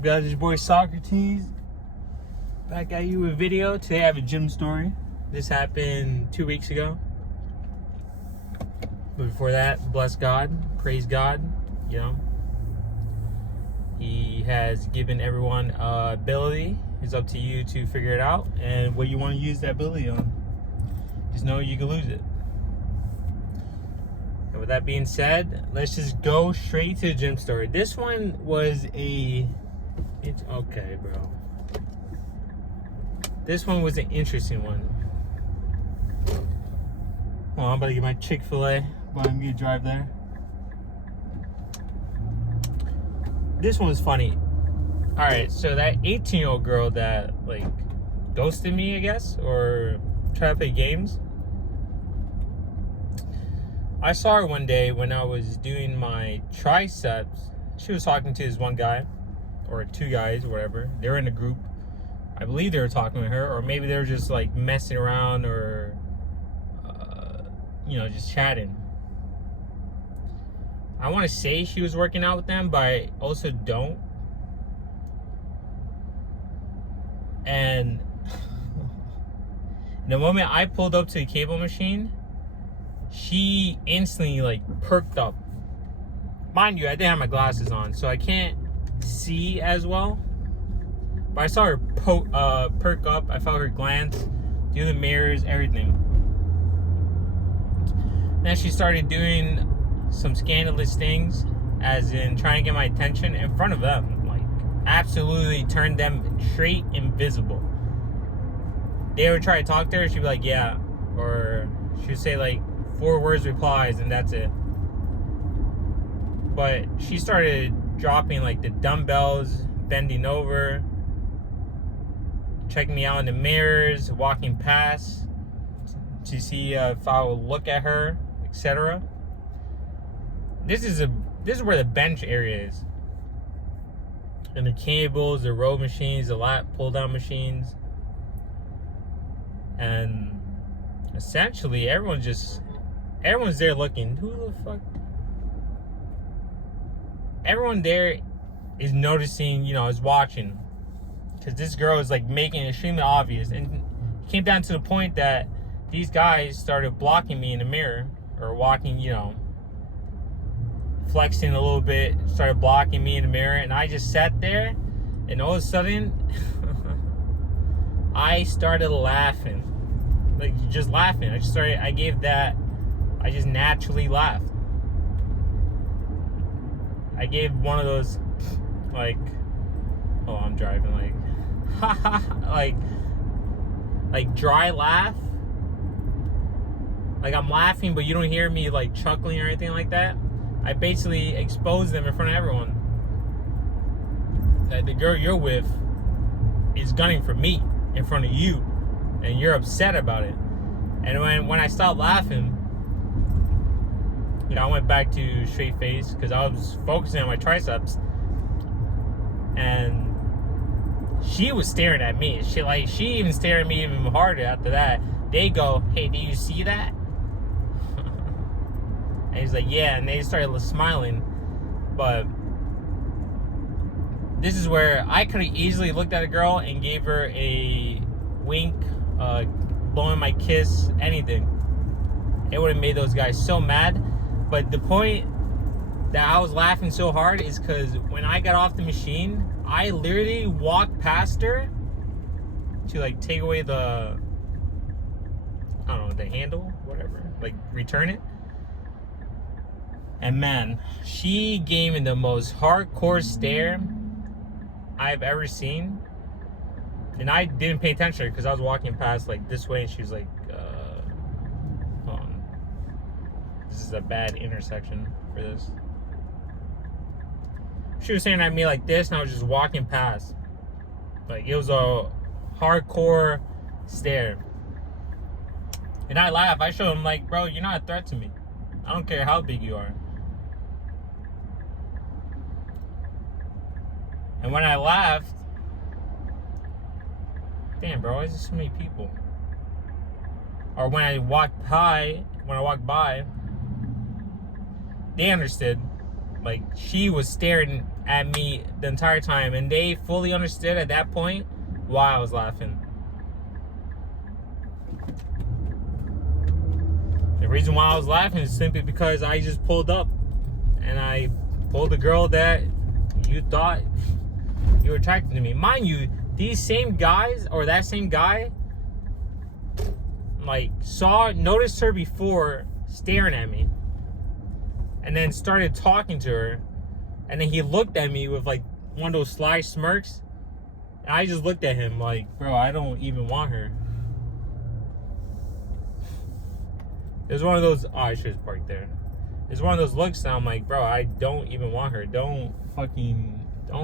up, guys? It's your boy Socrates back at you with a video. Today I have a gym story. This happened 2 weeks ago. But before that, bless God, praise God. You know, He has given everyone ability. It's up to you to figure it out and what you want to use that ability on. Just know you can lose it. And with that being said, let's just go straight to the gym story. This one was it's okay, bro. This one was an interesting one. Well, I'm about to get my Chick-fil-A, but I'm gonna drive there. This one was funny. Alright, so that 18-year-old girl that like ghosted me, I guess, or tried to play games. I saw her one day when I was doing my triceps. She was talking to this one guy, or two guys, whatever. They were in a group. I believe they were talking to her, or maybe they were just like messing around, or just chatting. I want to say she was working out with them, but I also don't. And the moment I pulled up to the cable machine, she instantly like perked up. Mind you, I didn't have my glasses on, so I can't see as well. But I saw her perk up. I felt her glance through the mirrors, everything. Then she started doing some scandalous things, as in trying to get my attention in front of them. Like, absolutely turned them straight invisible. They would try to talk to her, she'd be like, yeah. Or she'd say like 4 words replies and that's it. But she started dropping like the dumbbells, bending over, checking me out in the mirrors, walking past to see if I would look at her, etc. This is where the bench area is. And the cables, the row machines, the lat pull down machines. And essentially everyone's there looking. Who the fuck? Everyone there is noticing, is watching. Because this girl is like making it extremely obvious. And it came down to the point that these guys started blocking me in the mirror. Or walking, flexing a little bit. Started blocking me in the mirror. And I just sat there. And all of a sudden, I started laughing. Like, just laughing. I just naturally laughed. I gave one of those, like, oh, I'm driving, like dry laugh. Like, I'm laughing, but you don't hear me, like, chuckling or anything like that. I basically exposed them in front of everyone. That the girl you're with is gunning for me in front of you. And you're upset about it. And when I stopped laughing, I went back to straight face because I was focusing on my triceps. And she was staring at me. She even stared at me even harder after that. They go, hey, do you see that? And he's like, yeah. And they started smiling. But this is where I could have easily looked at a girl and gave her a wink, blowing my kiss, anything. It would have made those guys so mad. But the point that I was laughing so hard is because when I got off the machine, I literally walked past her to like take away the, I don't know, the handle, whatever, like return it. And man, she gave me the most hardcore stare I've ever seen. And I didn't pay attention to her because I was walking past like this way, and she was like, this is a bad intersection for this. She was staring at me like this, and I was just walking past. Like, it was a hardcore stare. And I laughed. I showed him, like, bro, you're not a threat to me. I don't care how big you are. And when I laughed, damn, bro, why is there so many people? Or when I walked by, they understood. Like, she was staring at me the entire time, and they fully understood at that point why I was laughing. The reason why I was laughing is simply because I just pulled up and I pulled a girl that you thought you were attracted to me. Mind you, these same guys, or that same guy, like noticed her before staring at me, and then started talking to her, and then he looked at me with like one of those sly smirks, and I just looked at him like, bro, I don't even want her. It was one of those, I should have parked there. It's one of those looks that I'm like, bro, I don't even want her. Don't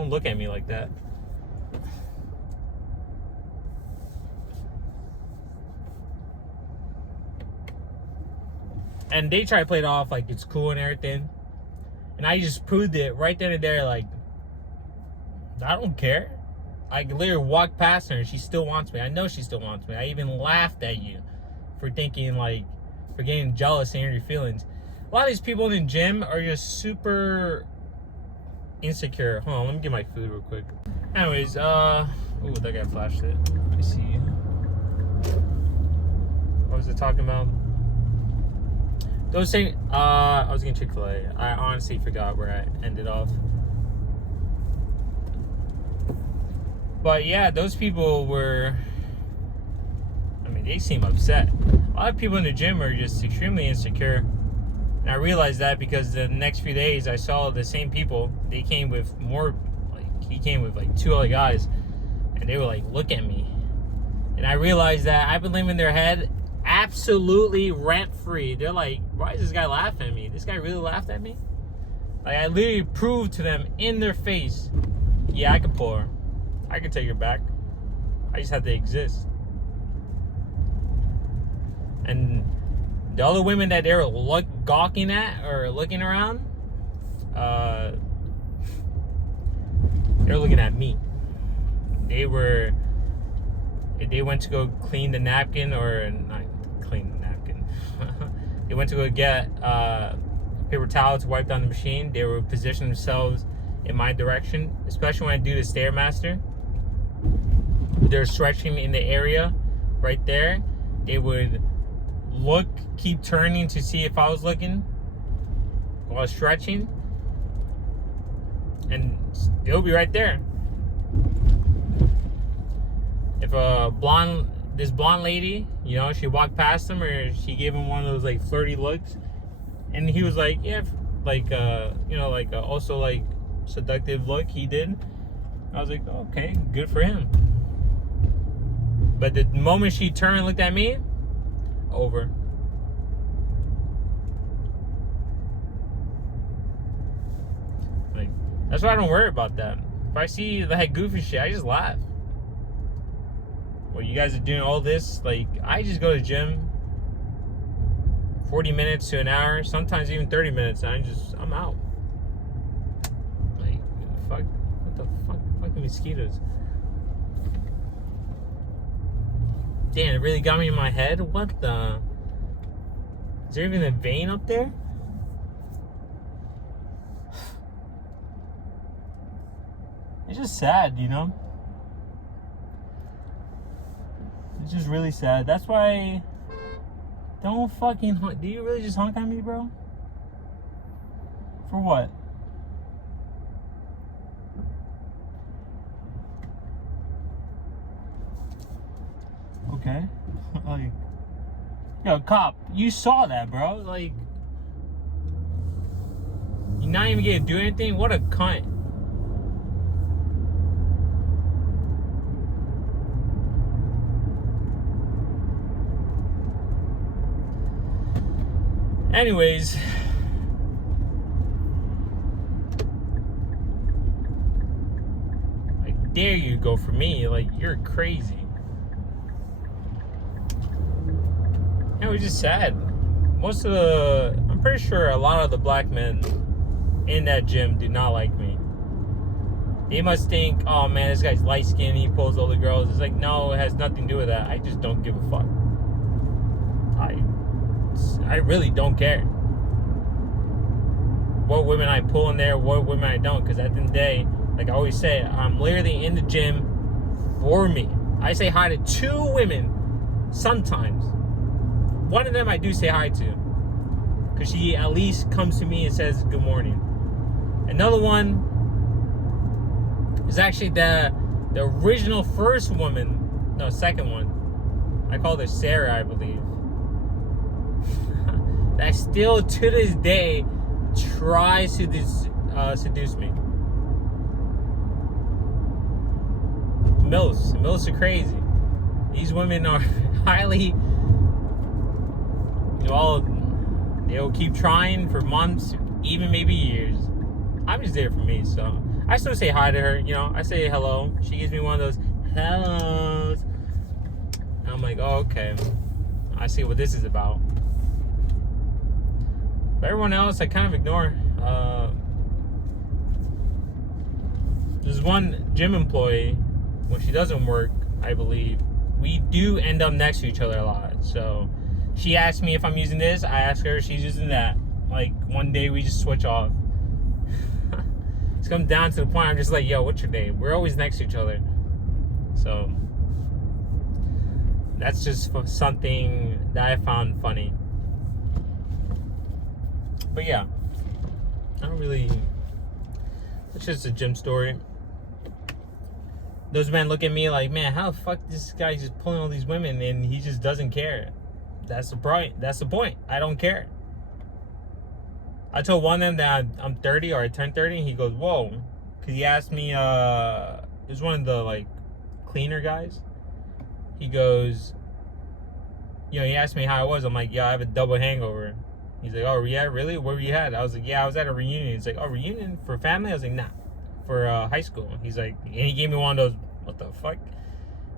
look at me like that. And they try to play it off like it's cool and everything. And I just proved it right then and there, like, I don't care. I literally walked past her and she still wants me. I know she still wants me. I even laughed at you for thinking, like, for getting jealous and your feelings. A lot of these people in the gym are just super insecure. Hold on, let me get my food real quick. Anyways, ooh, that guy flashed it. Let me see. What was it talking about? Those saying, I was getting Chick-fil-A. I honestly forgot where I ended off. But yeah, those people were, I mean, they seem upset. A lot of people in the gym are just extremely insecure. And I realized that because the next few days I saw the same people. They came with more, like, he came with like 2 other guys. And they were like, look at me. And I realized that I've been living in their head absolutely rent-free. They're like, why is this guy laughing at me? This guy really laughed at me? Like, I literally proved to them in their face, yeah, I can pull her. I can take her back. I just have to exist. And the other women that they were gawking at or looking around, they were looking at me. They went to go clean the napkin, or not clean the napkin. They went to go get paper towel to wipe down the machine. They were positioning themselves in my direction, especially when I do the Stairmaster. They're stretching in the area right there. They would look, keep turning to see if I was looking while stretching, and they'll be right there. If this blonde lady, you know, she walked past him, or she gave him one of those like flirty looks, and he was like, yeah, like you know, like also like seductive look he did. I was like, okay, good for him. But the moment she turned and looked at me, over. Like, that's why I don't worry about that. If I see that goofy shit, I just laugh. Well, you guys are doing all this, like, I just go to the gym 40 minutes to an hour, sometimes even 30 minutes, and I'm out. Like, fuck, what the fuck? Fucking mosquitoes. Damn, it really got me in my head. What the? Is there even a vein up there? It's just sad, you know? It's just really sad. That's why, don't fucking honk. Do you really just honk at me, bro? For what? Okay. Like, yo, cop, you saw that, bro. Like, you're not even gonna do anything? What a cunt. Anyways, I dare you go for me. Like, you're crazy. It was just sad. I'm pretty sure a lot of the black men in that gym do not like me. They must think, oh man, this guy's light skinned, he pulls all the girls. It's like, no, it has nothing to do with that. I just don't give a fuck. I really don't care. what women I pull in there, what women I don't. Because at the end of the day, like I always say, I'm literally in the gym for me. I say hi to 2 women sometimes. One of them I do say hi to, because she at least comes to me and says good morning. Another one is actually the original first woman, no, second one. I called her Sarah, I believe. That still to this day tries to seduce me. Milfs are crazy. These women are highly, well, they'll keep trying for months, even maybe years. I'm just there for me, so I still say hi to her. You know, I say hello. She gives me one of those hellos. And I'm like, oh, okay, I see what this is about. But everyone else, I kind of ignore. There's one gym employee, when she doesn't work, I believe, we do end up next to each other a lot. So she asks me if I'm using this, I ask her if she's using that. Like, one day we just switch off. It's come down to the point I'm just like, yo, what's your name? We're always next to each other. So that's just something that I found funny. But yeah, I don't really, it's just a gym story. Those men look at me like, man, how the fuck this guy just pulling all these women and he just doesn't care? That's the point. I don't care. I told one of them that I'm 30 or I turned 30, and he goes, whoa. Because he asked me, it was one of the, like, cleaner guys. He goes, you know, he asked me how I was. I'm like, yeah, I have a double hangover. He's like, oh, yeah, really? Where were you at? I was like, yeah, I was at a reunion. He's like, oh, reunion for family? I was like, nah, for high school. He's like, and he gave me one of those, what the fuck?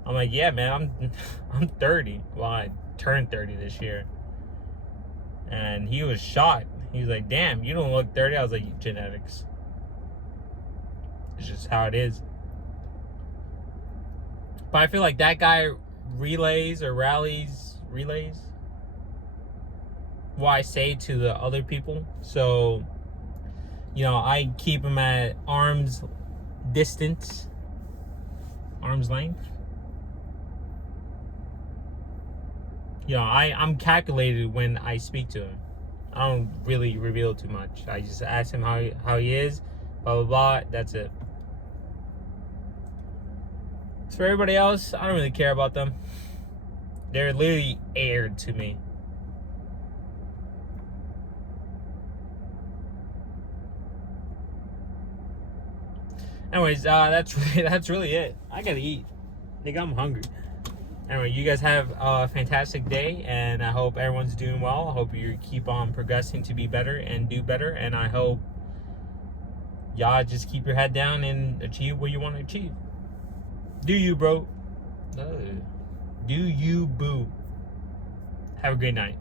I'm like, yeah, man, I'm 30. Well, I turned 30 this year. And he was shocked. He was like, damn, you don't look 30. I was like, genetics. It's just how it is. But I feel like that guy relays what I say to the other people. So, you know, I keep him at arm's distance, arm's length. You know, I'm calculated when I speak to him. I don't really reveal too much. I just ask him how he is, blah, blah, blah. That's it. So for everybody else, I don't really care about them. They're literally air to me. Anyways, that's really it. I gotta eat. I think I'm hungry. Anyway, you guys have a fantastic day, and I hope everyone's doing well. I hope you keep on progressing to be better and do better, and I hope y'all just keep your head down and achieve what you want to achieve. Do you, bro? Do you, boo? Have a great night.